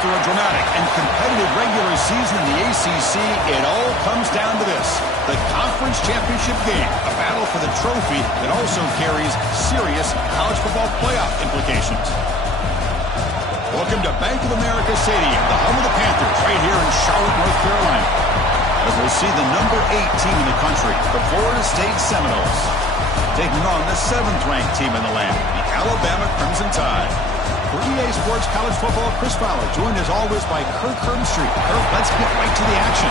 After a dramatic and competitive regular season in the ACC, it all comes down to this: the conference championship game, a battle for the trophy that also carries serious college football playoff implications. Welcome to Bank of America Stadium, the home of the Panthers, right here in Charlotte, North Carolina, as we'll see the number 8 team in the country, the Florida State Seminoles, taking on the 7th-ranked team in the land, the Alabama Crimson Tide. For EA Sports College Football, Chris Fowler, joined as always by Kirk Herbstreit. Kirk, let's get right to the action.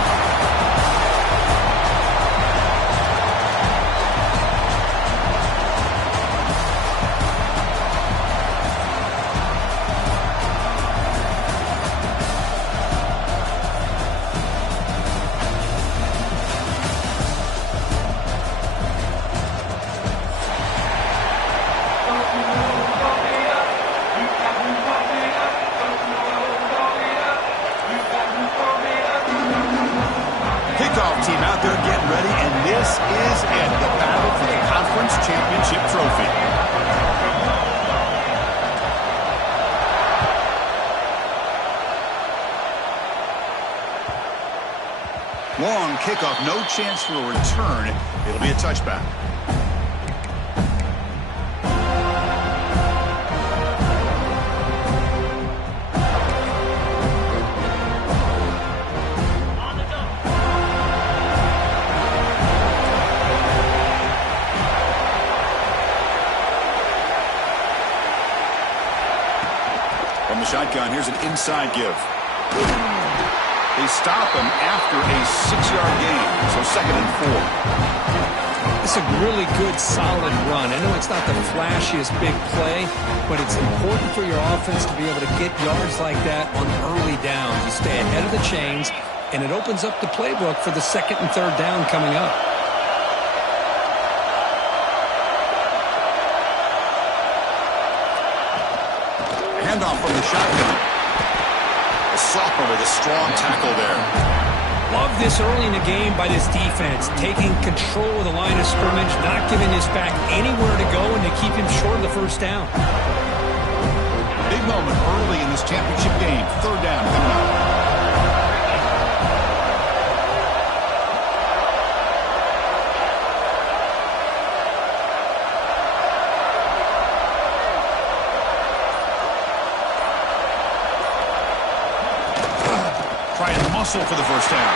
Team out there getting ready, and this is it, the battle for the conference championship trophy. Long kickoff, no chance for a return. It'll be a touchback. From the shotgun, here's an inside give. They stop him after a 6-yard gain, so 2nd and 4. It's a really good, solid run. I know it's not the flashiest big play, but it's important for your offense to be able to get yards like that on early downs. You stay ahead of the chains, and it opens up the playbook for the 2nd and 3rd down coming up. Handoff from the shotgun. A sophomore with a strong tackle there. Love this early in the game by this defense, taking control of the line of scrimmage, not giving this back anywhere to go, and to keep him short of the 1st down. Big moment early in this championship game. 3rd down coming up. Muscle for the 1st down.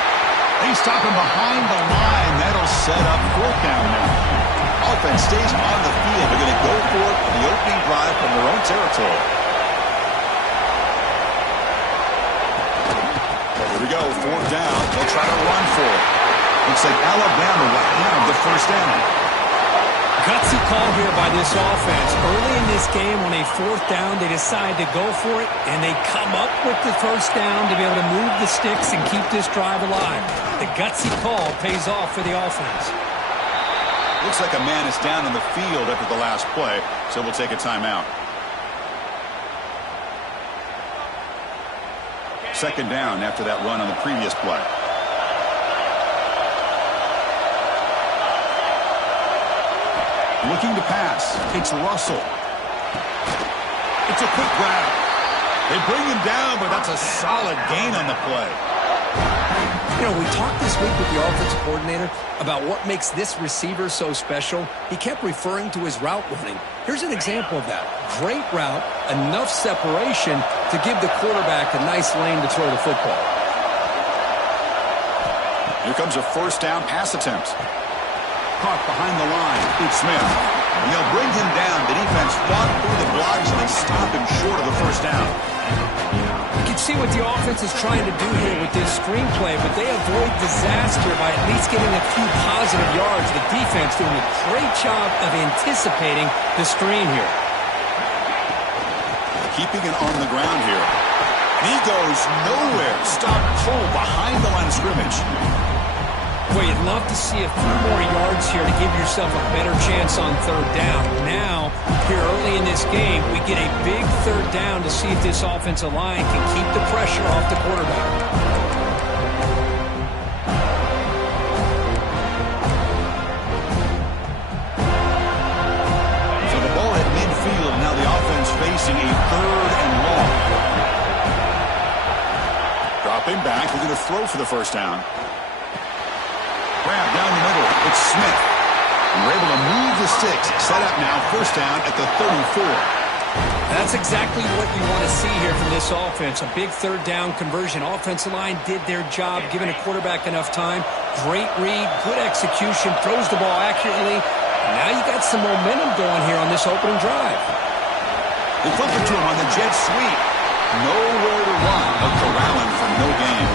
They stop him behind the line. That'll set up 4th down now. Offense stays on the field. They're going to go for it on the opening drive from their own territory. Here we go, 4th down. They'll try to run for it. Looks like Alabama will have the 1st down. Gutsy call here by this offense. Early in this game on a 4th down, they decide to go for it, and they come up with the 1st down to be able to move the sticks and keep this drive alive. The gutsy call pays off for the offense. Looks like a man is down on the field after the last play, so we'll take a timeout. 2nd down after that run on the previous play. Looking to pass. It's Russell. It's a quick grab. They bring him down, but that's a solid gain on the play. You know, we talked this week with the offensive coordinator about what makes this receiver so special. He kept referring to his route running. Here's an example of that. Great route, enough separation to give the quarterback a nice lane to throw the football. Here comes a 1st down pass attempt. Caught behind the line. It's Smith. And they'll bring him down. The defense fought through the blocks, and they stop him short of the 1st down. You can see what the offense is trying to do here with this screenplay, but they avoid disaster by at least getting a few positive yards. The defense doing a great job of anticipating the screen here. Keeping it on the ground here. And he goes nowhere. Stop cold behind the line of scrimmage. Boy, you'd love to see a few more yards here to give yourself a better chance on 3rd down. Now, here early in this game, we get a big 3rd down to see if this offensive line can keep the pressure off the quarterback. So the ball at midfield, now the offense facing a 3rd and long. Dropping back, looking to throw for the first down. Grab down the middle. It's Smith. And we're able to move the sticks. Set up now, first down at the 34. That's exactly what you want to see here from this offense. A big third down conversion. Offensive line did their job, giving a quarterback enough time. Great read, good execution, throws the ball accurately. And now you got some momentum going here on this opening drive. They flip it to him on the jet sweep. Nowhere to run, but corralling for no gain.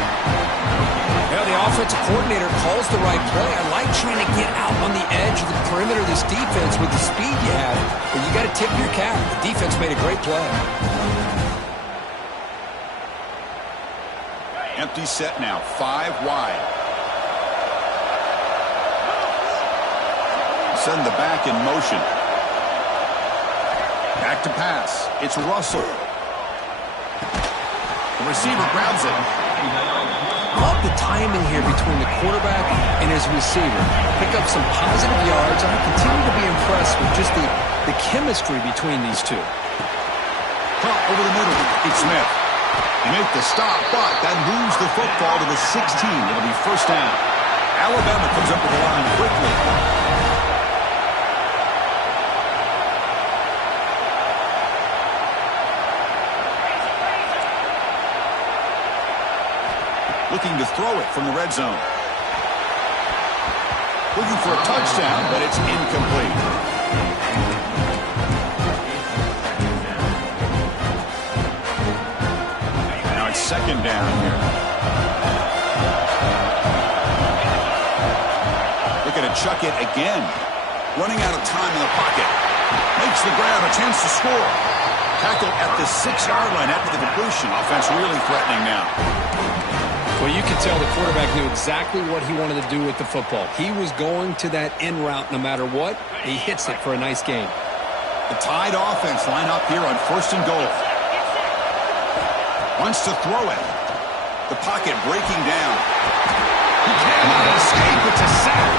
Yeah, the offensive coordinator calls the right play. I like trying to get out on the edge of the perimeter of this defense with the speed you have, but you got to tip your cap. The defense made a great play. Empty set now, 5 wide. Send the back in motion. Back to pass. It's Russell. The receiver grabs it. Love the timing here between the quarterback and his receiver. Pick up some positive yards, and I continue to be impressed with just the chemistry between these two. Caught over the middle. It's Smith. They make the stop, but that moves the football to the 16. It'll be first down. Alabama comes up with the line quickly. Looking to throw it from the red zone. Looking for a touchdown, but it's incomplete. Now it's second down here. Looking to chuck it again. Running out of time in the pocket. Makes the grab, a chance to score. Tackled at the 6-yard line after the completion. Offense really threatening now. Well, you can tell the quarterback knew exactly what he wanted to do with the football. He was going to that end route no matter what. He hits it for a nice gain. The Tide offense line up here on first and goal. Wants to throw it. The pocket breaking down. He cannot escape. It's a sack.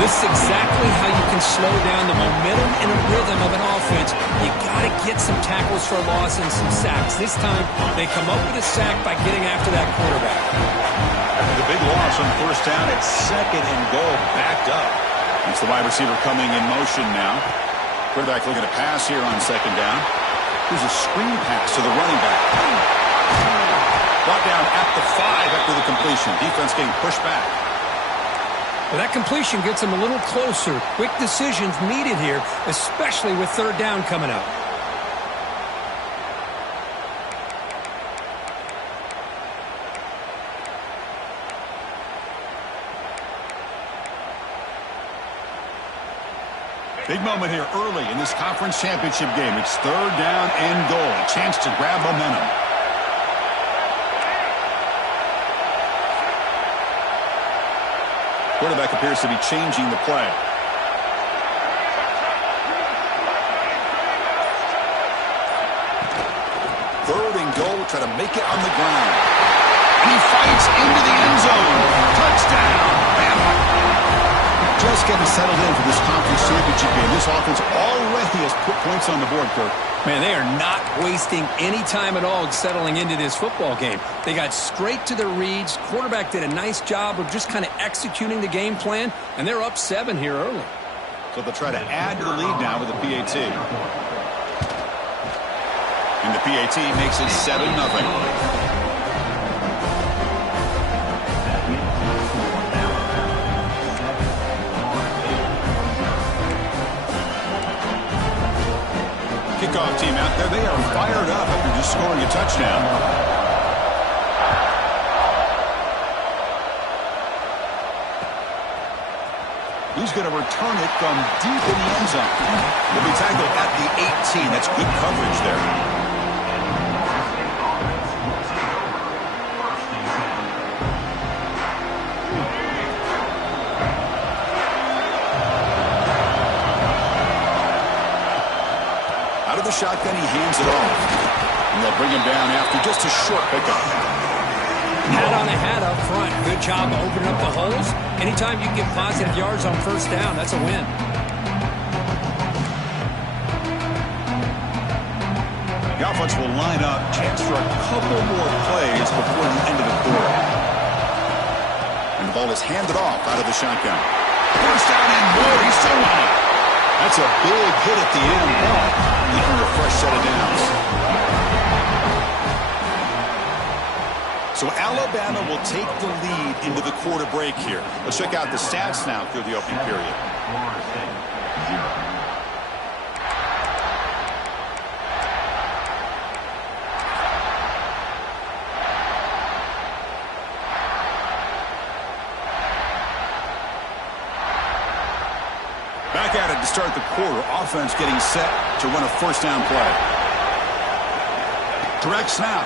This is exactly how you can slow down the momentum and a rhythm of an offense. You got to get some tackles for a loss and some sacks. This time, they come up with a sack by getting after that quarterback. After the big loss on first down, it's second and goal, backed up. It's the wide receiver coming in motion now. Quarterback looking to pass here on second down. Here's a screen pass to the running back. Brought down at the 5 after the completion. Defense getting pushed back. Well, that completion gets them a little closer. Quick decisions needed here, especially with third down coming up. Big moment here early in this conference championship game. It's third down and goal. A chance to grab momentum. Quarterback appears to be changing the play. Third and goal, try to make it on the ground. And he fights into the end zone. Touchdown, Bama. Just getting settled in for this conference championship game. This offense already has put points on the board, Kirk. Man, they are not wasting any time at all settling into this football game. They got straight to their reads. Quarterback did a nice job of just kind of executing the game plan, and they're up 7 here early. So they'll try to add to the lead now with the PAT. And the PAT makes it 7-0. Kickoff team out there. They are fired up after just scoring a touchdown. He's going to return it from deep in the end zone. He'll be tackled at the 18. That's good coverage there. Out of the shotgun, he hands it off. And they'll bring him down after just a short pickup. Hat on a hat up front. Good job opening up the holes. Anytime you get positive yards on first down, that's a win. The offense will line up. Chance for a couple more plays before the end of the quarter. And the ball is handed off out of the shotgun. First down and more. He's still running. That's a big hit at the end, but even a fresh set of downs. So Alabama will take the lead into the quarter break here. Let's check out the stats now through the opening period. Back at it to start the quarter. Offense getting set to run a first down play. Direct snap.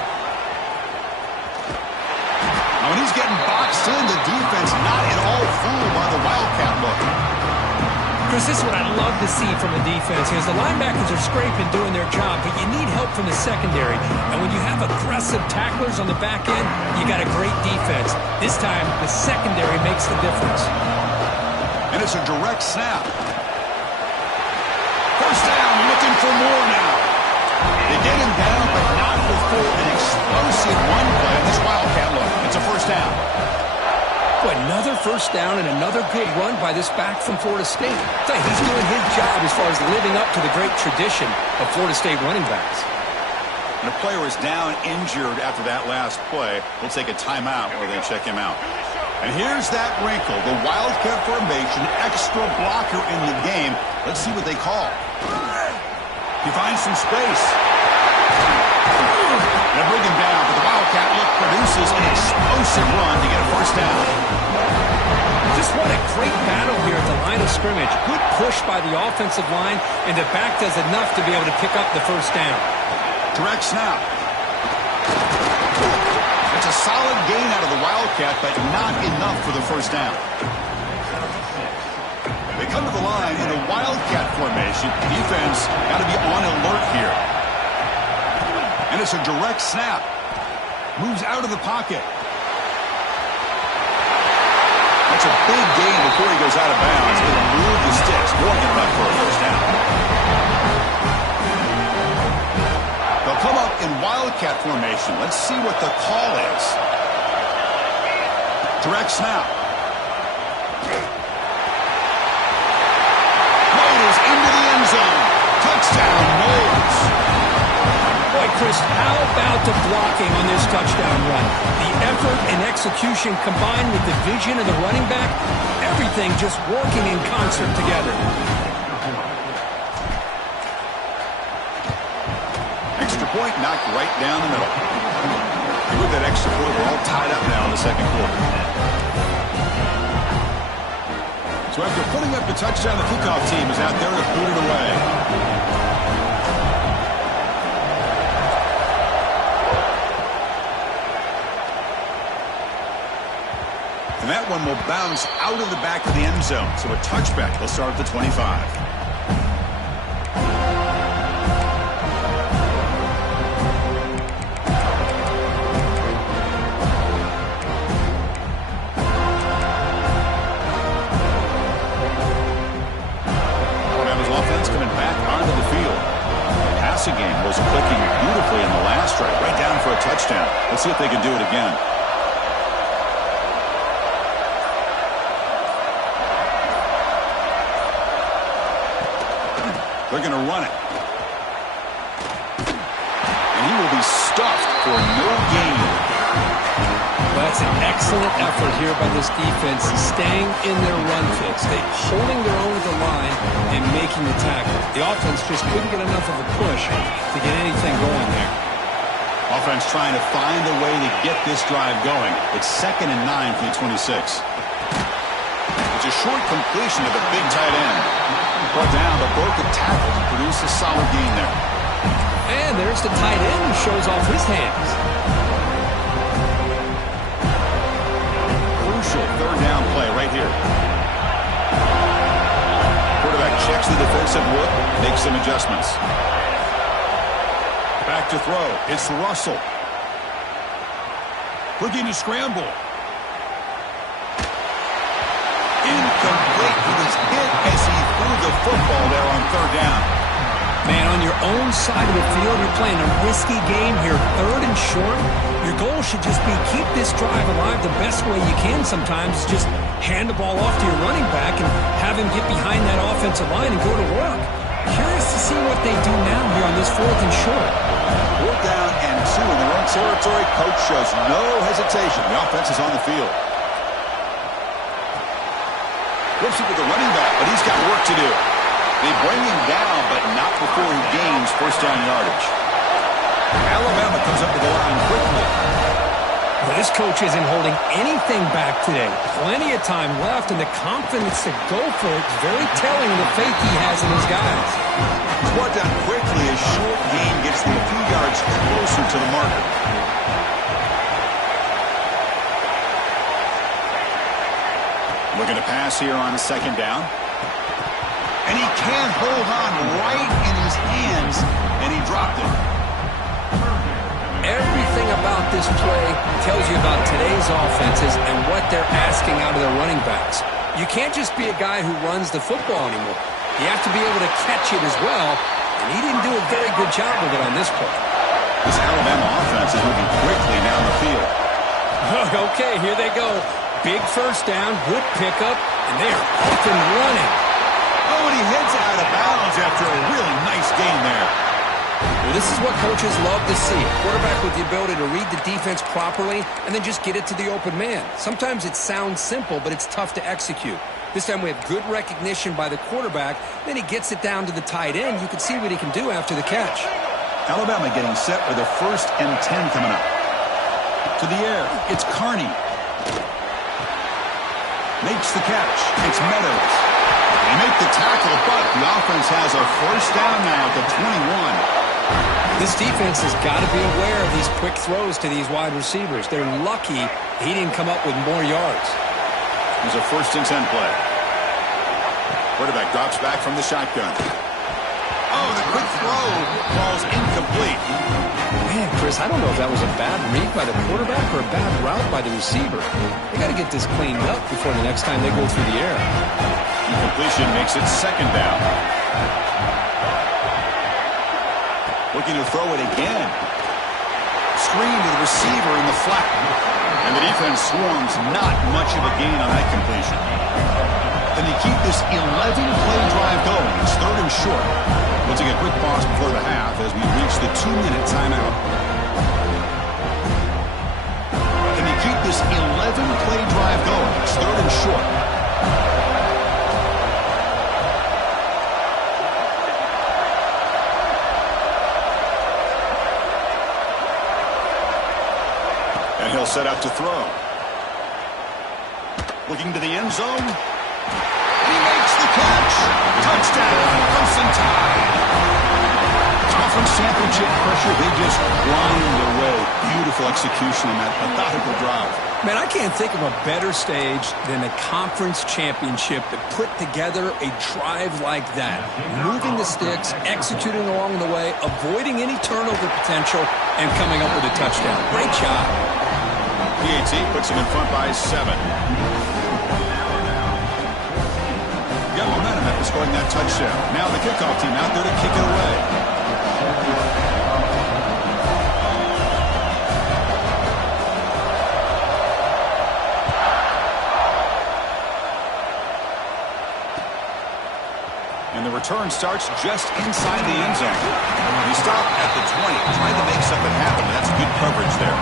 Now when he's getting boxed in, the defense not at all fooled by the Wildcat look. Chris, this is what I love to see from a defense. Because the linebackers are scraping, doing their job, but you need help from the secondary. And when you have aggressive tacklers on the back end, you got a great defense. This time, the secondary makes the difference. And it's a direct snap. First down, looking for more now. They get him down, but not before an explosive run play on this Wildcat look. It's a first down. Boy, another first down and another good run by this back from Florida State. He's doing his job as far as living up to the great tradition of Florida State running backs. And a player is down injured after that last play. We'll take a timeout where they check him out. And here's that wrinkle, the Wildcat formation, extra blocker in the game. Let's see what they call. He finds some space. They bring him down, but the Wildcat look produces an explosive run to get a first down. Just what a great battle here at the line of scrimmage. Good push by the offensive line, and the back does enough to be able to pick up the first down. Direct snap. It's a solid gain out of the Wildcat, but not enough for the first down. They come to the line in a Wildcat formation. Defense got to be on alert here. And it's a direct snap. Moves out of the pocket. That's a big gain before he goes out of bounds. It'll move the sticks. Going enough for a first down. They'll come up in Wildcat formation. Let's see what the call is. Direct snap. Motors into the end zone. Touchdown, Knowles. Boy, Chris, how about the blocking on this touchdown run? The effort and execution combined with the vision of the running back, everything just working in concert together. Extra point knocked right down the middle. And with that extra point, we're all tied up now in the second quarter. So after putting up the touchdown, the kickoff team is out there to boot it away. And that one will bounce out of the back of the end zone. So a touchback will start at the 25. Alabama's offense coming back onto the field. The passing game was clicking beautifully in the last drive, right down for a touchdown. Let's see if they can do it again. They're going to run it. And he will be stuffed for no gain. Well, that's an excellent effort here by this defense, staying in their run fits. They holding their own at the line and making the tackle. The offense just couldn't get enough of a push to get anything going there. Offense trying to find a way to get this drive going. It's 2nd and 9 for the 26. It's a short completion of the big tight end. Brought down, but broke a tackle to produce a solid gain there. And there's the tight end who shows off his hands. Crucial third down play right here. Quarterback checks the defensive look, makes some adjustments. Back to throw. It's Russell. Looking to scramble. Incomplete. He was hit as he threw the football there on third down. Man, on your your own side of the field. You're playing a risky game here, 3rd and short. Your goal should just be keep this drive alive the best way you can sometimes. Just hand the ball off to your running back and have him get behind that offensive line and go to work. Curious to see what they do now here on this 4th and short. 4th down and 2 in their own territory. Coach shows no hesitation. The offense is on the field. Flips it with the running back, but he's got work to do. They bring him down, but not before he gains 1st down yardage. Alabama comes up to the line quickly. Well, this coach isn't holding anything back today. Plenty of time left, and the confidence to go for it is very telling of the faith he has in his guys. He's brought down quickly as short gain gets them a few yards closer to the marker. Looking to pass here on 2nd down. And he can't hold on right in his hands, and he dropped it. Everything about this play tells you about today's offenses and what they're asking out of their running backs. You can't just be a guy who runs the football anymore. You have to be able to catch it as well, and he didn't do a very good job of it on this play. This Alabama offense is moving quickly down the field. Okay, here they go. Big 1st down, good pickup, and they are off and running. Oh, and he heads out of bounds after a really nice gain there. Well, this is what coaches love to see. A quarterback with the ability to read the defense properly and then just get it to the open man. Sometimes it sounds simple, but it's tough to execute. This time we have good recognition by the quarterback. Then he gets it down to the tight end. You can see what he can do after the catch. Alabama getting set for their 1st and 10 coming up. To the air, it's Carney. Makes the catch. It's Meadows. They make the tackle, but the offense has a 1st down now at the 21. This defense has got to be aware of these quick throws to these wide receivers. They're lucky he didn't come up with more yards. It was a 1st and 10 play. Quarterback drops back from the shotgun. Oh, the quick throw falls incomplete. Man, Chris, I don't know if that was a bad read by the quarterback or a bad route by the receiver. They got to get this cleaned up before the next time they go through the air. Incompletion makes it 2nd down. Looking to throw it again. Screen to the receiver in the flat. And the defense swarms, not much of a gain on that completion. And they keep this 11-play drive going. It's 3rd and short. We'll take a quick pause before the half as we reach the 2-minute timeout. And they keep this 11-play drive going. It's 3rd and short. And he'll set out to throw. Looking to the end zone. He makes the catch. Touchdown, Clemson Tide. Conference championship pressure, they just grind away. Beautiful execution on that methodical drive. Man, I can't think of a better stage than a conference championship to put together a drive like that. Moving the sticks, executing along the way, avoiding any turnover potential, and coming up with a touchdown. Great job. PAT puts him in front by 7. Got momentum after scoring that touchdown. Now the kickoff team out there to kick it away. And the return starts just inside the end zone. He stopped at the 20, trying to make something happen. That's good coverage there.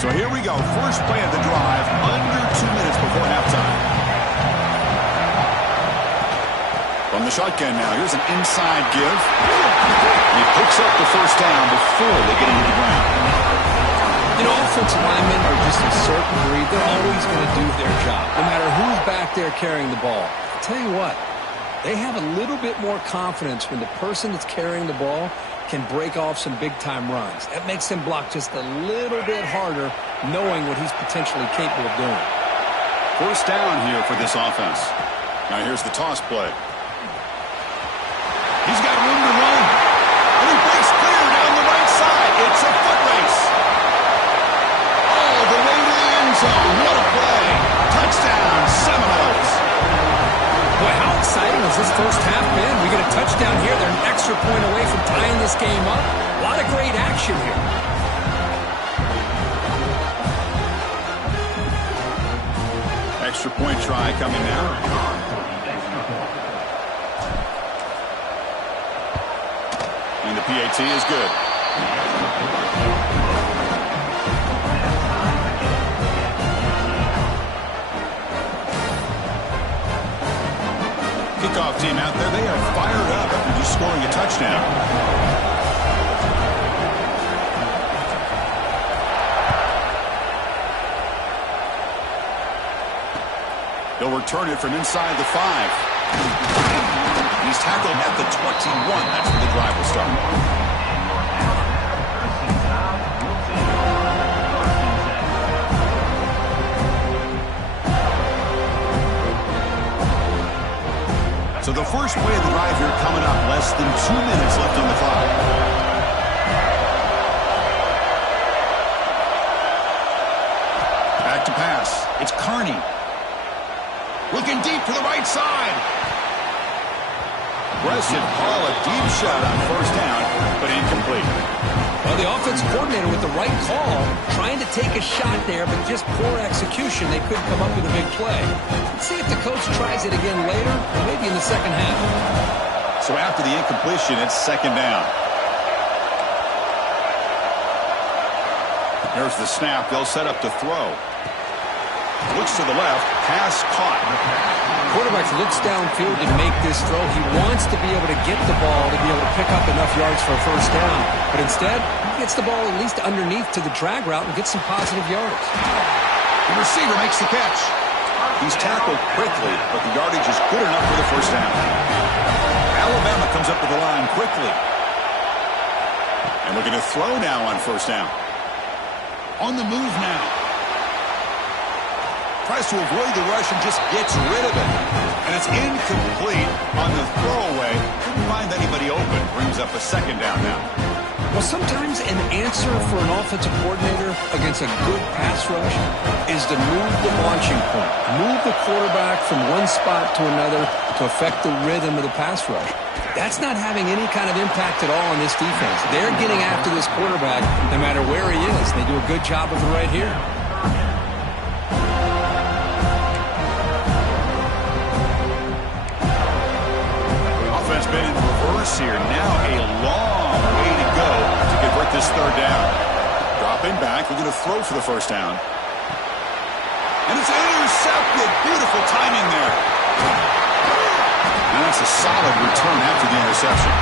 So here we go. First play of the drive, under 2 minutes before halftime. From the shotgun now, here's an inside give. He picks up the 1st down before they get into the ground. You know, offensive linemen are just a certain breed. They're always going to do their job, no matter who's back there carrying the ball. I'll tell you what, they have a little bit more confidence when the person that's carrying the ball can break off some big-time runs. That makes him block just a little bit harder, knowing what he's potentially capable of doing. 1st down here for this offense. Now here's the toss play. He's got room to run. this first half been? We get a touchdown here. They're an extra point away from tying this game up. A lot of great action here. Extra point try coming now. And the PAT is good. Kickoff team out there, they are fired up after just scoring a touchdown. They'll return it from inside the 5. He's tackled at the 21. That's where the drive will start. So the first play of the drive here coming up, less than 2 minutes left on the clock. Back to pass. It's Carney. Looking deep to the right side. Aggressive call, a deep shot on first down, but incomplete. Well, the offensive coordinator with the right call, trying to take a shot there, but just poor execution. They couldn't come up with a big play. Let's see if the coach tries it again later, or maybe in the second half. So after the incompletion, it's second down. There's the snap. They'll set up to throw. Looks to the left. Pass caught. Quarterback looks downfield to make this throw. He wants to be able to get the ball to be able to pick up enough yards for a first down. But instead, he gets the ball at least underneath to the drag route and gets some positive yards. The receiver makes the catch. He's tackled quickly, but the yardage is good enough for the first down. Alabama comes up to the line quickly. And looking to throw now on first down. On the move now. Tries to avoid the rush and just gets rid of it. And it's incomplete on the throwaway. Couldn't find anybody open. Brings up a second down now. Well, sometimes an answer for an offensive coordinator against a good pass rush is to move the launching point. Move the quarterback from one spot to another to affect the rhythm of the pass rush. That's not having any kind of impact at all on this defense. They're getting after this quarterback no matter where he is. They do a good job of it right here. Offense been in reverse here. Now a long way to go to convert this third down. Dropping back. We're going to throw for the first down. And it's intercepted. Beautiful timing there. And that's a solid return after the interception.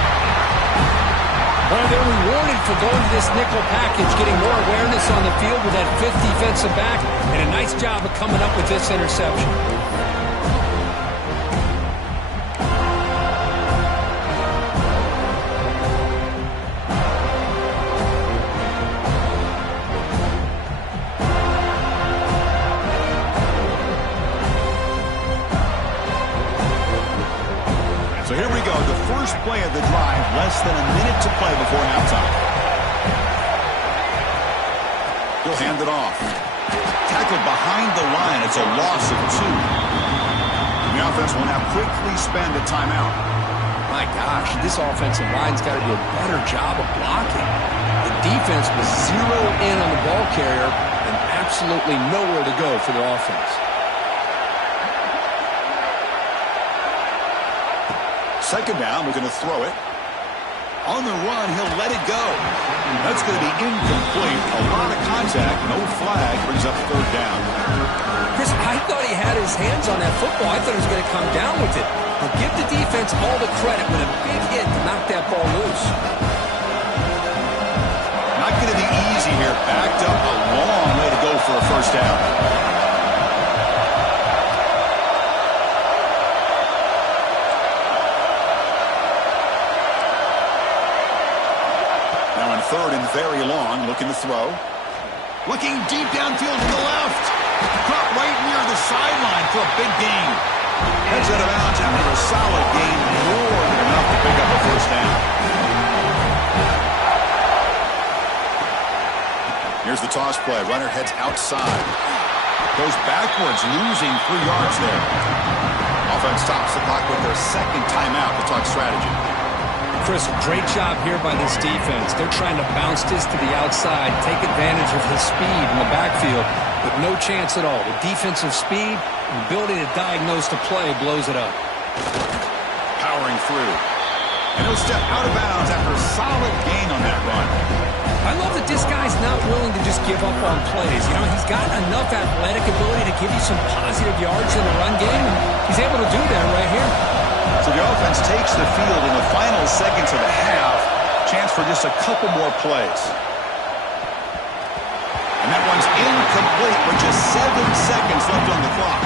Well, they're rewarded for going to this nickel package, getting more awareness on the field with that fifth defensive back, and a nice job of coming up with this interception. So here we go, the first play of the drive, less than a minute to play before halftime. He'll hand it off. Tackled behind the line, it's a loss of 2. The offense will now quickly spend a timeout. My gosh, this offensive line's got to do a better job of blocking. The defense was zeroed in on the ball carrier and absolutely nowhere to go for the offense. Second down, we're going to throw it. On the run, he'll let it go. That's going to be incomplete. A lot of contact, no flag, brings up third down. Chris, I thought he had his hands on that football. I thought he was going to come down with it. But give the defense all the credit with a big hit to knock that ball loose. Not going to be easy here. Backed up a long way to go for a first down. Third and very long, looking to throw. Looking deep downfield to the left. Caught right near the sideline for a big gain. Heads out of bounds after a solid gain, more than enough to pick up a first down. Here's the toss play. Runner heads outside. Goes backwards, losing 3 yards there. offense stops the clock with their second timeout to talk strategy. Chris, great job here by this defense. They're trying to bounce this to the outside, take advantage of his speed in the backfield, but no chance at all. The defensive speed and ability to diagnose the play blows it up. Powering through. And he'll step out of bounds after a solid gain on that run. I love that this guy's not willing to just give up on plays. You know, he's got enough athletic ability to give you some positive yards in the run game, and he's able to do that right here. So the offense takes the field in the final seconds of the half. Chance for just a couple more plays. And that one's incomplete with just 7 seconds left on the clock.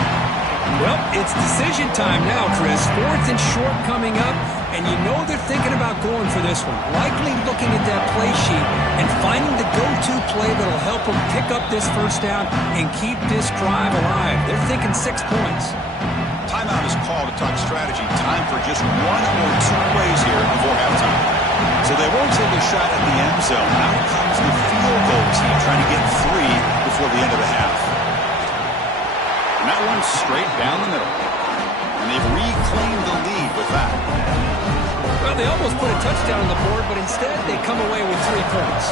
Well, it's decision time now, Chris. 4th and short coming up, and you know they're thinking about going for this one. Likely looking at that play sheet and finding the go-to play that'll help them pick up this first down and keep this drive alive. They're thinking 6 points. Timeout is called to talk strategy. Time for just 1 or 2 plays here before halftime. So they won't take a shot at the end zone. Now comes the field goal team trying to get 3 before the end of the half. And that one's straight down the middle. And they've reclaimed the lead with that. Well, they almost put a touchdown on the board, but instead they come away with 3 points.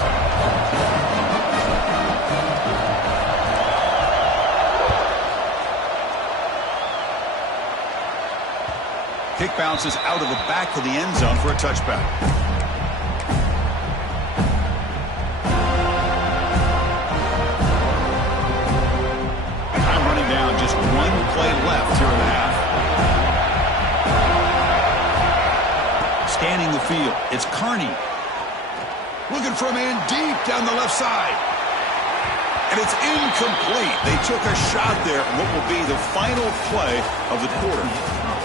Kick bounces out of the back of the end zone for a touchback. And I'm running down, just 1 play left here in the half. Scanning the field, it's Carney. Looking for a man deep down the left side. And it's incomplete. They took a shot there on what will be the final play of the quarter.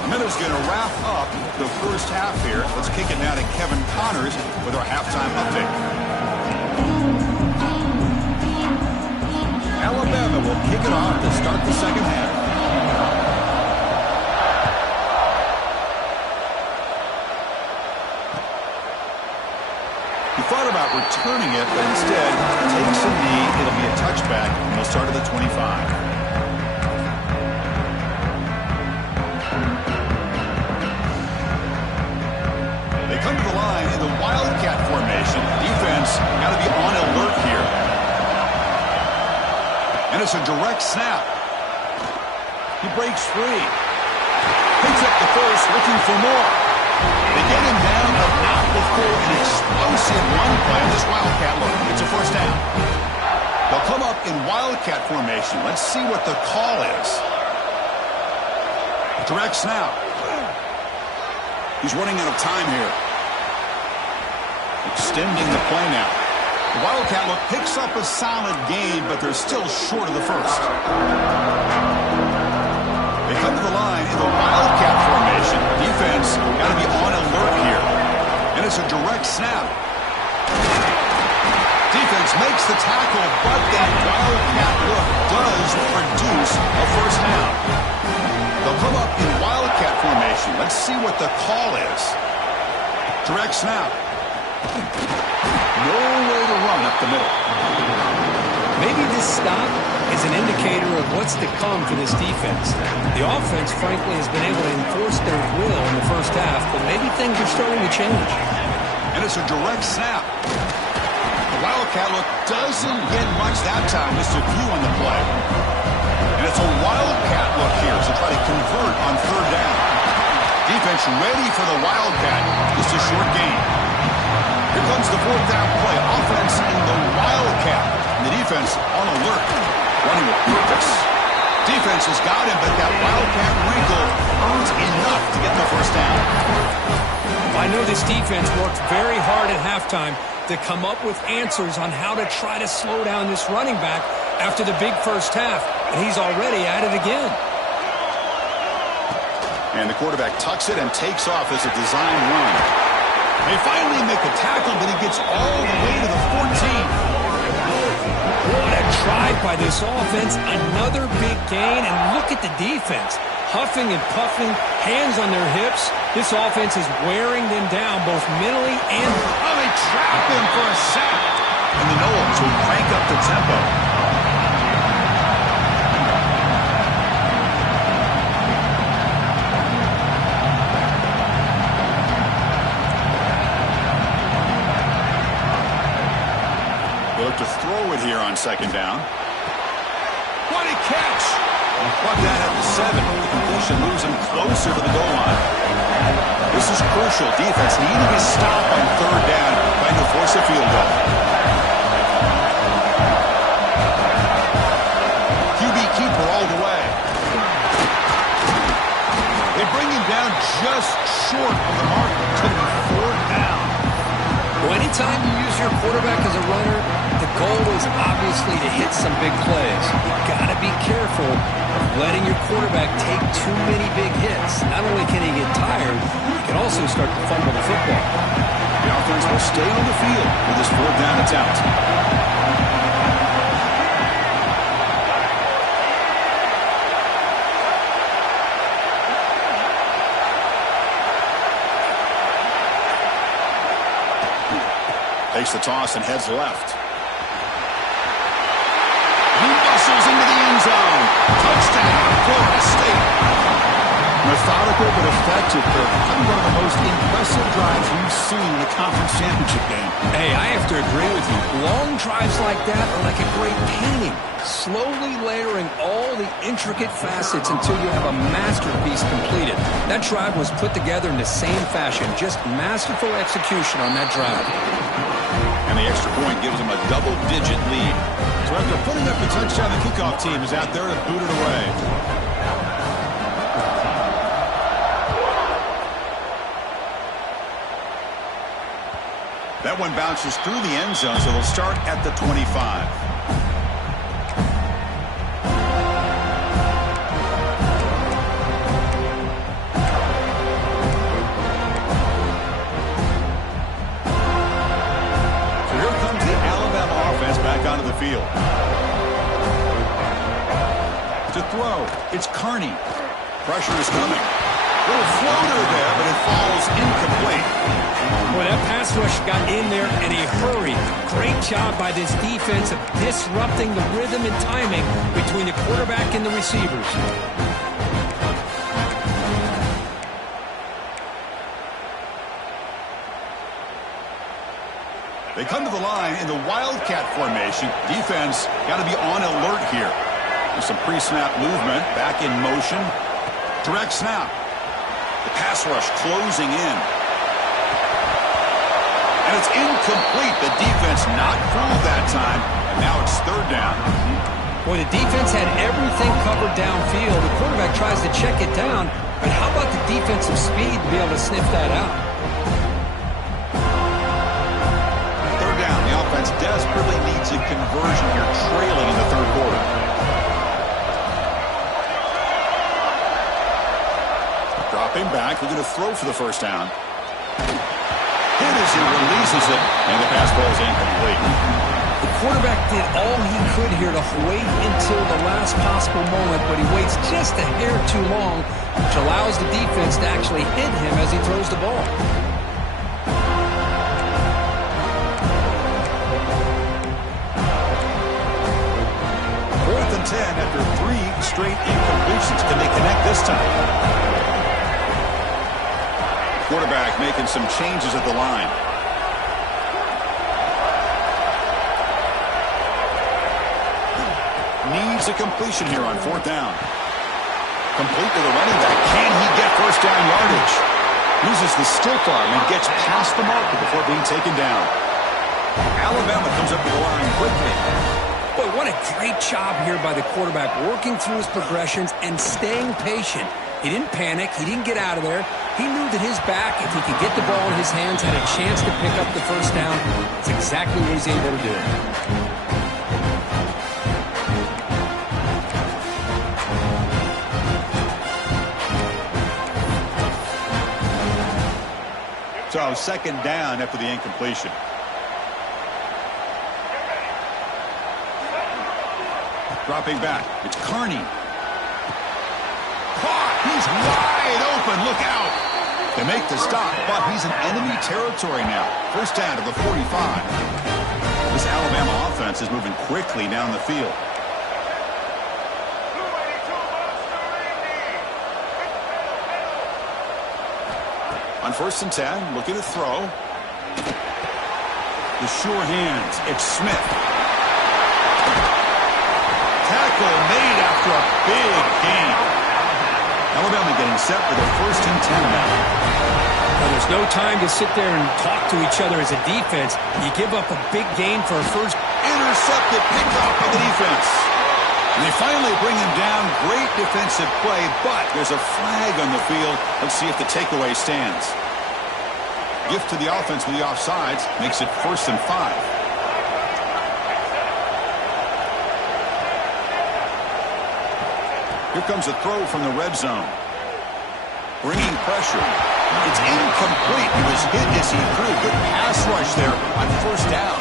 Miller's going to wrap up the first half here. Let's kick it now to Kevin Connors with our halftime update. Alabama will kick it off to start the second half. He thought about returning it, but instead takes a knee. It'll be a touchback, and he'll start at the 25. They come to the line in the Wildcat formation. Defense got to be on alert here. And it's a direct snap. He breaks free. Picks up the first, looking for more. They get him down, but not before an explosive run play on this Wildcat look. It's a first down. They'll come up in Wildcat formation. Let's see what the call is. Direct snap. He's running out of time here. Extending the play now. The Wildcat look picks up a solid gain, but they're still short of the first. They come to the line in the Wildcat formation. Defense got to be on alert here. And it's a direct snap. Defense makes the tackle, but that Wildcat look does produce a first down. They'll come up in Wildcat formation. Let's see what the call is. Direct snap. No way to run up the middle. Maybe this stop is an indicator of what's to come for this defense. The offense, frankly, has been able to enforce their will in the first half, but maybe things are starting to change. And it's a direct snap. The Wildcat look doesn't get much that time. Just a few on the play. And it's a Wildcat look here to try to convert on third down. Defense ready for the Wildcat. Just a short gain. Here comes the fourth down play. Offense in the Wildcat. And the defense on alert. Running with purpose. Defense has got him, but that Wildcat wrinkle earns enough to get the first down. I know this defense worked very hard at halftime to come up with answers on how to try to slow down this running back after the big first half. And he's already at it again. And the quarterback tucks it and takes off as a design run. They finally make the tackle, but he gets all the way to the 14. What a drive by this offense. Another big gain, and look at the defense. Huffing and puffing, hands on their hips. This offense is wearing them down both mentally and... Oh, they trap him for a sack. And the Knowles will crank up the tempo. start to throw it here on second down. What a catch! Brought that at the 7. The completion moves him closer to the goal line. This is crucial. Defense needing a stop on third down, trying to force a field goal. QB keeper all the way. They bring him down just short of the mark. It's going to be 4th down. Well, anytime you use your quarterback as a runner, the goal is obviously to hit some big plays. You've got to be careful of letting your quarterback take too many big hits. Not only can he get tired, he can also start to fumble the football. The offense will stay on the field with this 4th down attempt. Takes the toss and heads left. He muscles into the end zone. Touchdown, Florida State. Methodical but effective. Probably one of the most impressive drives we've seen in the conference championship game. Hey, I have to agree with you. Long drives like that are like a great painting. Slowly layering all the intricate facets until you have a masterpiece completed. That drive was put together in the same fashion. Just masterful execution on that drive. And the extra point gives them a double-digit lead. So after putting up the touchdown, the kickoff team is out there to boot it away. That one bounces through the end zone, so they'll start at the 25. Onto the field. To throw, it's Carney. Pressure is coming. Little floater there, but it falls incomplete. Boy, that pass rush got in there in a hurry. Great job by this defense of disrupting the rhythm and timing between the quarterback and the receivers. They come to the line in the Wildcat formation. Defense got to be on alert here. There's some pre-snap movement, back in motion. Direct snap. The pass rush closing in. And it's incomplete. The defense not fooled that time. And now it's 3rd down. Boy, the defense had everything covered downfield. The quarterback tries to check it down. But how about the defensive speed to be able to sniff that out? Desperately needs a conversion here, trailing in the 3rd quarter. Dropping back, we're going to throw for the 1st down. Hit as he releases it, and the pass ball is incomplete. The quarterback did all he could here to wait until the last possible moment, but he waits just a hair too long, which allows the defense to actually hit him as he throws the ball. 10 after 3 straight incompletions. Can they connect this time? Quarterback making some changes at the line. Needs a completion here on 4th down. Complete to the running back. Can he get 1st down yardage? Uses the stiff arm and gets past the marker before being taken down. Alabama comes up to the line quickly. Boy, what a great job here by the quarterback, working through his progressions and staying patient. He didn't panic. He didn't get out of there. He knew that his back, if he could get the ball in his hands, had a chance to pick up the 1st down. That's exactly what he's able to do. So 2nd down after the incompletion. Dropping back. It's Carney. Caught. He's wide open. Look out. They make the stop, but he's in enemy territory now. 1st down to the 45. This Alabama offense is moving quickly down the field. On 1st and 10, looking to throw. The sure hands. It's Smith. tackle made after a big gain. Alabama getting set for the 1st and 10 now. Well, there's no time to sit there and talk to each other as a defense. You give up a big gain for a first. Intercepted, picked off by the defense. And they finally bring him down. Great defensive play, but there's a flag on the field. Let's see if the takeaway stands. Gift to the offense with the offsides makes it 1st and 5. Here comes a throw from the red zone. Bringing pressure. It's incomplete. He was hit as he threw. Good pass rush there on 1st down.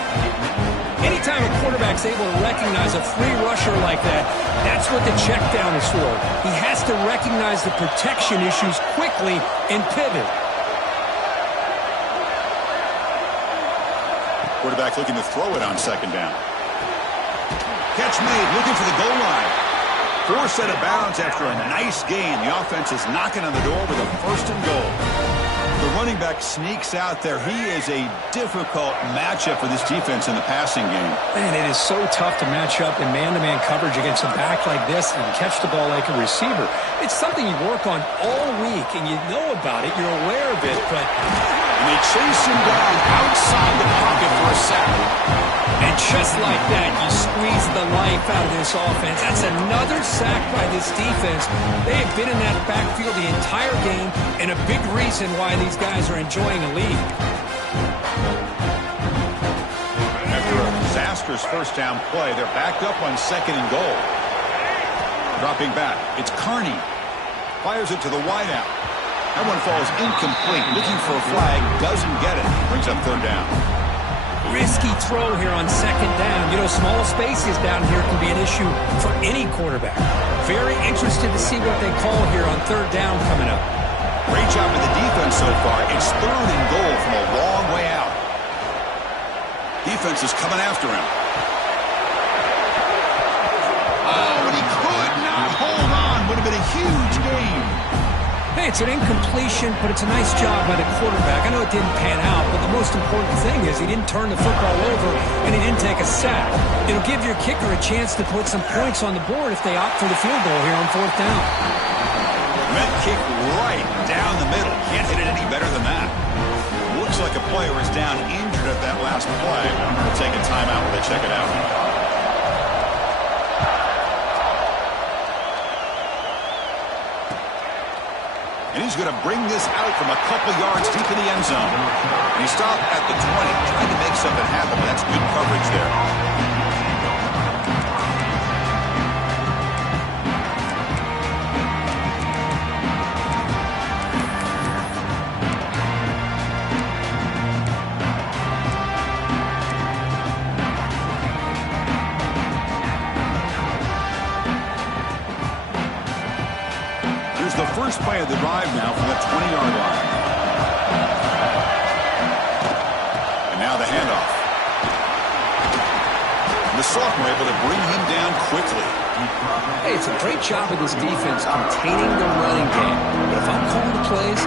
Anytime a quarterback's able to recognize a free rusher like that, that's what the check down is for. He has to recognize the protection issues quickly and pivot. Quarterback looking to throw it on 2nd down. Catch made, looking for the goal line. Forced out of bounds after a nice gain. The offense is knocking on the door with a 1st and goal. The running back sneaks out there. He is a difficult matchup for this defense in the passing game. Man, it is so tough to match up in man-to-man coverage against a back like this and catch the ball like a receiver. It's something you work on all week, and you know about it. You're aware of it, but... And they chase him down outside the pocket for a sack. And just like that, you squeeze the life out of this offense. That's another sack by this defense. They have been in that backfield the entire game, and a big reason why these guys are enjoying a lead. After a disastrous 1st down play, they're backed up on 2nd and goal. Dropping back, it's Carney. Fires it to the wideout. That one falls incomplete. Looking for a flag, doesn't get it. Brings up 3rd down. Risky throw here on 2nd down. You know, small spaces down here can be an issue for any quarterback. Very interested to see what they call here on 3rd down coming up. Great job of the defense so far. It's 3rd and goal from a long way out. Defense is coming after him. Oh, and he could not hold on. Would have been a huge gain. Hey, it's an incompletion, but it's a nice job by the quarterback. I know it didn't pan out, but the most important thing is he didn't turn the football over and he didn't take a sack. It'll give your kicker a chance to put some points on the board if they opt for the field goal here on 4th down. That kick right down the middle. Can't hit it any better than that. Looks like a player is down injured at that last play. We'll take a timeout while they check it out. And he's going to bring this out from a couple yards deep in the end zone. And he stopped at the 20, trying to make something happen, but that's good coverage there. The first play of the drive now from the 20-yard line. And now the handoff. And the sophomore able to bring him down quickly. Hey, it's a great job of this defense containing the running game. But if I'm calling the plays,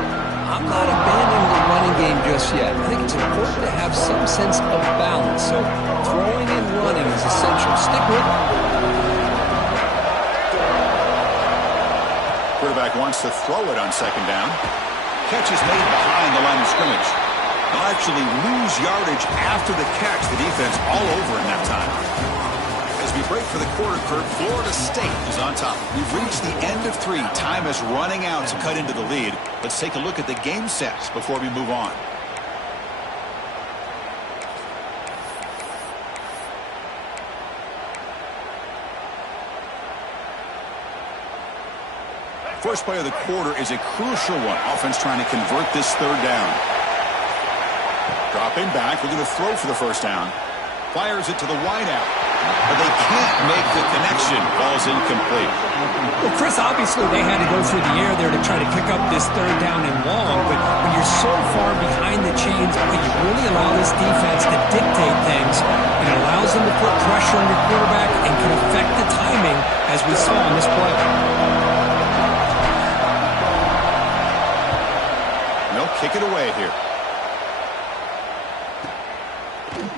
I'm not abandoning the running game just yet. I think it's important to have some sense of balance. So throwing and running is essential. Stick with it. Quarterback wants to throw it on 2nd down. Catch is made behind the line of scrimmage. They'll actually lose yardage after the catch. The defense all over in that time. As we break for the quarter, Kurt, Florida State is on top. We've reached the end of 3. Time is running out to cut into the lead. Let's take a look at the game sets before we move on. First play of the quarter is a crucial one. Offense trying to convert this 3rd down. Dropping back, looking to throw for the 1st down. Fires it to the wideout. But they can't make the connection. Ball's incomplete. Well, Chris, obviously they had to go through the air there to try to pick up this 3rd down and long. But when you're so far behind the chains, you really allow this defense to dictate things. It allows them to put pressure on your quarterback and can affect the timing, as we saw on this play. Kick it away here.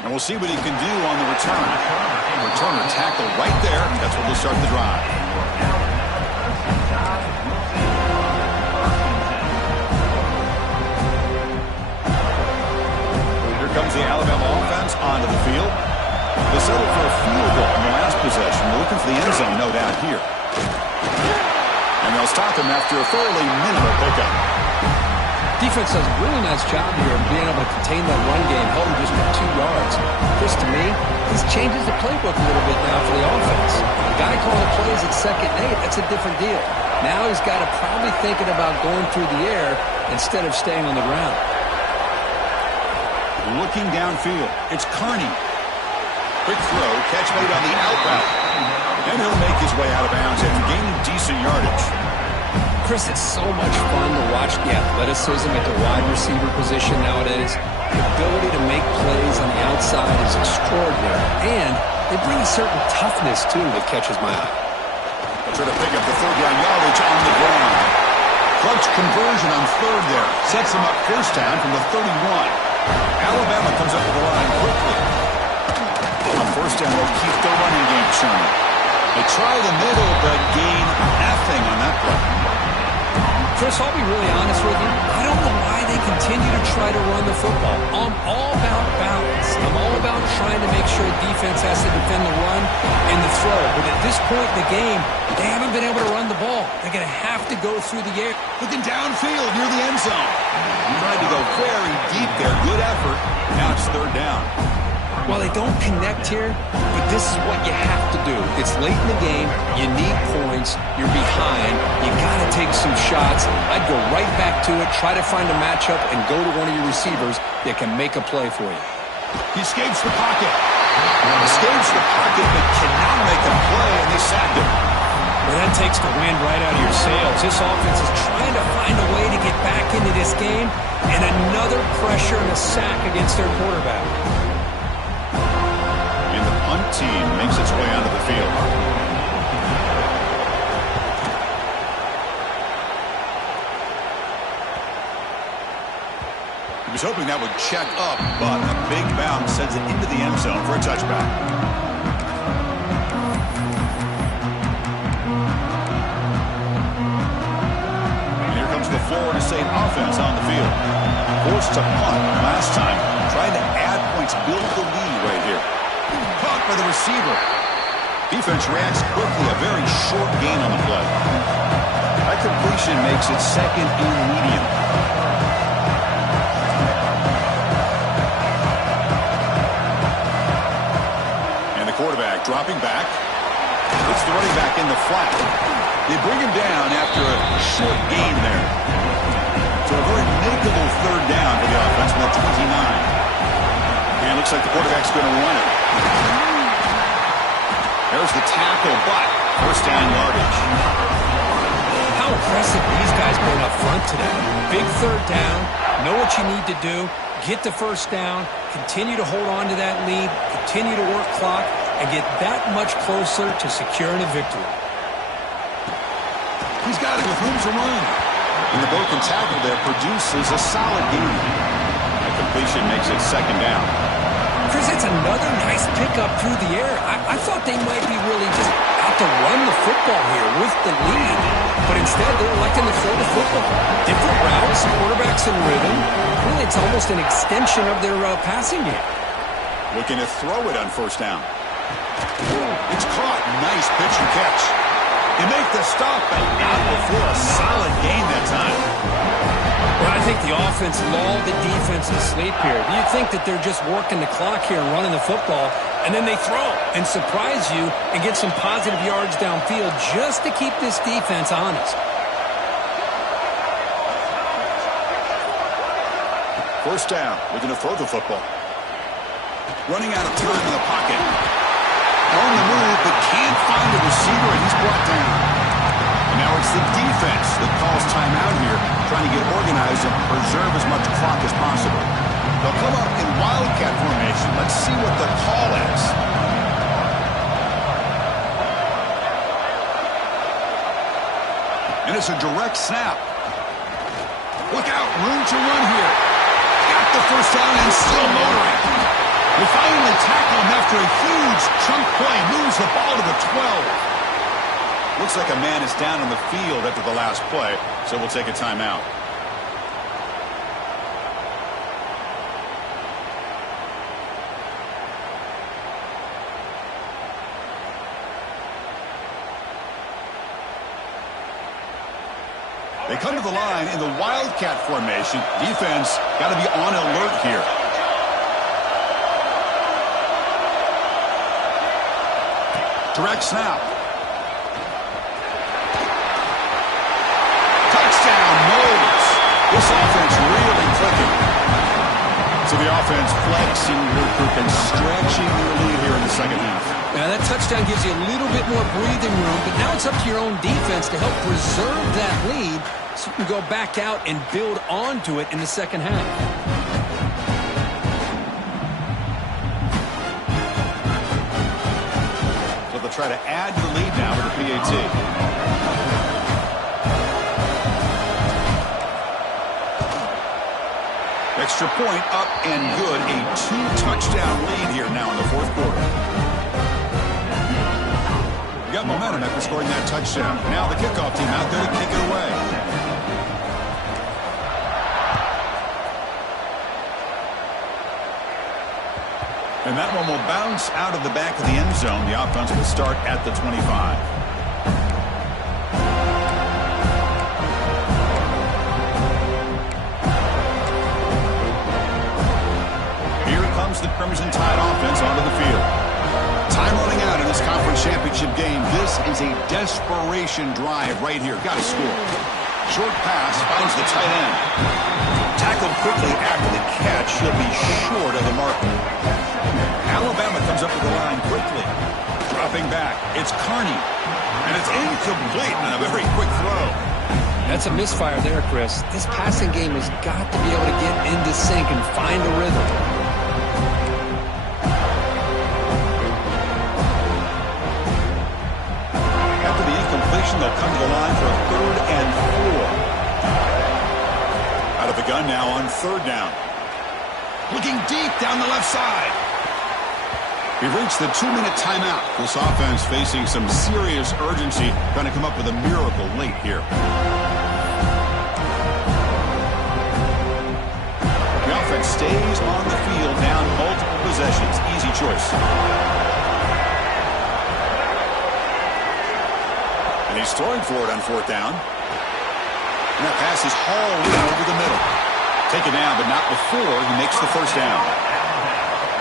And we'll see what he can do on the return. Returner tackle right there. That's what will start the drive. Here comes the Alabama offense onto the field. They settled for a field goal in the last possession. They're looking for the end zone, no doubt, here. And they'll stop him after a fairly minimal pickup. Defense does a really nice job here of being able to contain that run game, held him just for 2 yards. Chris, to me, this changes the playbook a little bit now for the offense. The guy calling plays at 2nd and 8, that's a different deal. Now he's got to probably thinking about going through the air instead of staying on the ground. Looking downfield, it's Carney. Quick throw, catch made on the out route. And he'll make his way out of bounds after gaining decent yardage. Chris, it's so much fun to watch the athleticism at the wide receiver position nowadays. The ability to make plays on the outside is extraordinary. And they bring a certain toughness, too, that catches my eye. Try to pick up the 3rd-down yardage on the ground. Clutch conversion on 3rd there. Sets him up 1st down from the 31. Alabama comes up with the line quickly. On 1st down, they'll keep the running game churning. They try the middle, but gain nothing on that play. Chris, I'll be really honest with you. I don't know why they continue to try to run the football. I'm all about balance. I'm all about trying to make sure defense has to defend the run and the throw. But at this point in the game, they haven't been able to run the ball. They're going to have to go through the air. Looking downfield near the end zone. Tried to go very deep there. Good effort. Now it's 3rd down. Well, they don't connect here, but this is what you have to do. It's late in the game. You need points. You're behind. You got to take some shots. I'd go right back to it, try to find a matchup, and go to one of your receivers that can make a play for you. He escapes the pocket. Escapes the pocket, but cannot make a play, and they sacked him. Well, that takes the wind right out of your sails. This offense is trying to find a way to get back into this game, and another pressure and a sack against their quarterback. And the punt team makes its way onto the field. He was hoping that would check up, but a big bounce sends it into the end zone for a touchback. And here comes the Florida State offense on the field. Forced to punt last time. Trying to add points, build the lead right here. Caught by the receiver. Defense reacts quickly. A very short gain on the play. That completion makes it 2nd and medium. And the quarterback dropping back. Puts the running back in the flat. They bring him down after a short gain there. So a very makeable 3rd down for the offense with a 29. And it looks like the quarterback's going to run it. There's the tackle, but 1st down yardage. How impressive these guys been up front today. Big 3rd down. Know what you need to do. Get the 1st down. Continue to hold on to that lead. Continue to work clock. And get that much closer to securing a victory. He's got it with room to run. And the broken tackle there produces a solid gain. That completion makes it 2nd down. Chris, it's another nice pickup through the air. I thought they might be really just out to run the football here with the lead. But instead, they're electing to throw the football. Different routes, quarterbacks in rhythm. Really, it's almost an extension of their passing game. Looking to throw it on 1st down. It's caught. Nice pitch and catch. They make the stop, but not before a solid gain that time. Well, I think the offense lulled the defense to sleep here. You think that they're just working the clock here and running the football, and then they throw and surprise you and get some positive yards downfield just to keep this defense honest. 1st down. Looking to throw the football. Running out of time in the pocket. On the move, but can't find the receiver, and he's brought down. And now it's the defense that calls timeout here, trying to get organized and preserve as much clock as possible. They'll come up in wildcat formation. Let's see what the call is. And it's a direct snap. Look out, room to run here. Got the 1st down and still motoring. With after a huge chunk play, moves the ball to the 12. Looks like a man is down on the field after the last play, so we'll take a timeout. They come to the line in the Wildcat formation. Defense got to be on alert here. Direct snap. Touchdown, Moles. This offense really clicking. So the offense flexing, regrouping, stretching their lead here in the second half. Now that touchdown gives you a little bit more breathing room, but now it's up to your own defense to help preserve that lead so you can go back out and build onto it in the second half. So they'll try to add to the lead now with the PAT. Extra point up and good. A 2-touchdown lead here now in the fourth quarter. You got momentum after scoring that touchdown. Now the kickoff team out there to kick it away. And that one will bounce out of the back of the end zone. The offense will start at the 25. The Crimson Tide offense onto the field. Time running out in this conference championship game. This is a desperation drive right here. Got to score. Short pass finds the tight end. Tackled quickly after the catch. He'll be short of the marker. Alabama comes up to the line quickly. Dropping back. It's Carney. And it's incomplete on a very quick throw. That's a misfire there, Chris. This passing game has got to be able to get into sync and find a rhythm. They'll come to the line for a 3rd and 4. Out of the gun now on 3rd down. Looking deep down the left side. We've reached the 2-minute timeout. This offense facing some serious urgency, trying to come up with a miracle late here. The offense stays on the field, down multiple possessions. Easy choice. He's throwing for it on 4th down. And that pass is hauled in over the middle. Taken down, but not before he makes the 1st down.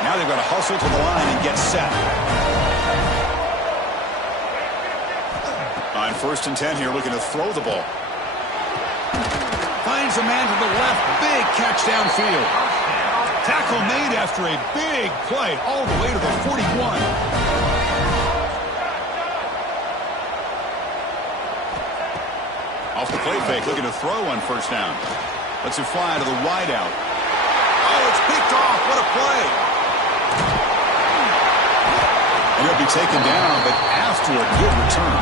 Now they've got to hustle to the line and get set. On 1st and 10 here, looking to throw the ball. Finds a man to the left. Big catch downfield. Tackle made after a big play all the way to the 41. Off the play fake, looking to throw on 1st down. Lets it fly to the wideout. Oh, it's picked off. What a play. And he'll be taken down, but after a good return.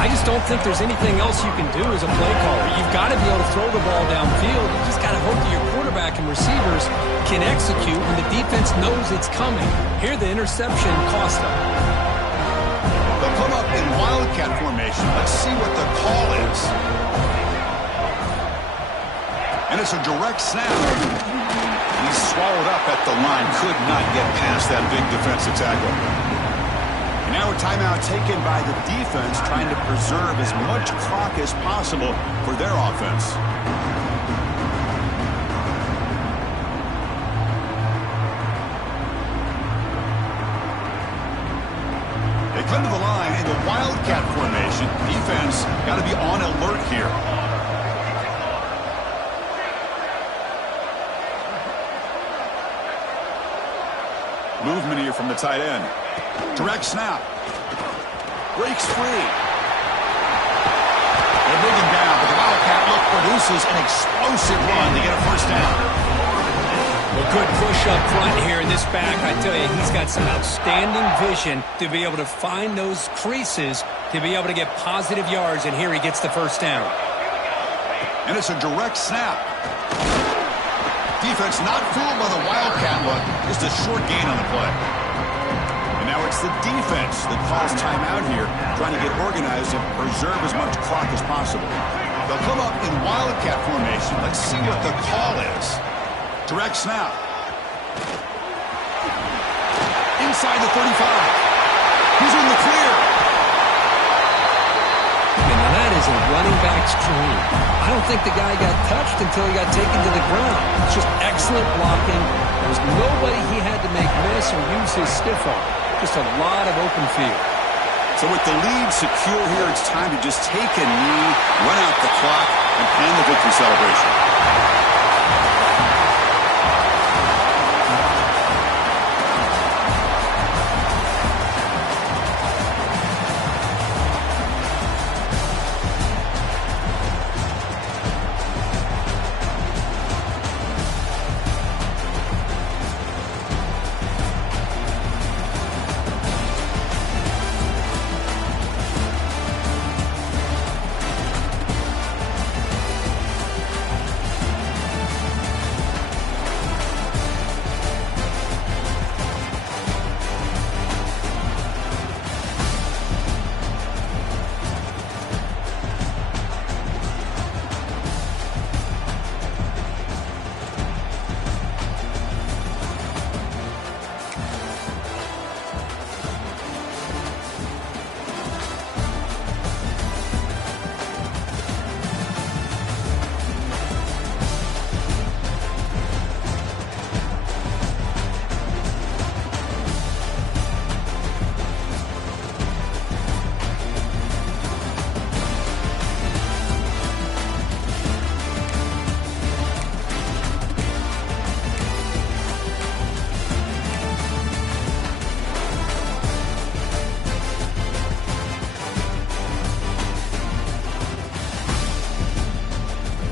I just don't think there's anything else you can do as a play caller. You've got to be able to throw the ball downfield. You just got to hope that your quarterback and receivers can execute when the defense knows it's coming. Here, the interception cost them. They'll come up in Wildcat formation. Let's see what the call is. And it's a direct snap. He's swallowed up at the line. Could not get past that big defensive tackle. And now a timeout taken by the defense, trying to preserve as much clock as possible for their offense. Come to the line in the Wildcat formation. Defense got to be on alert here. Movement here from the tight end. Direct snap. Breaks free. They're bring him down, but the Wildcat look produces an explosive run to get a 1st down. Well, good push up front here in this back. I tell you, he's got some outstanding vision to be able to find those creases, to be able to get positive yards, and here he gets the 1st down. And it's a direct snap. Defense not fooled by the Wildcat look. Just a short gain on the play. And now it's the defense that calls timeout here, trying to get organized and preserve as much clock as possible. They'll come up in wildcat formation. Let's see what the call is. Direct snap. Inside the 35. He's in the clear. And that is a running back's dream. I don't think the guy got touched until he got taken to the ground. It's just excellent blocking. There was nobody he had to make miss or use his stiff arm. Just a lot of open field. So with the lead secure here, it's time to just take a knee, run out the clock, and plan the victory celebration.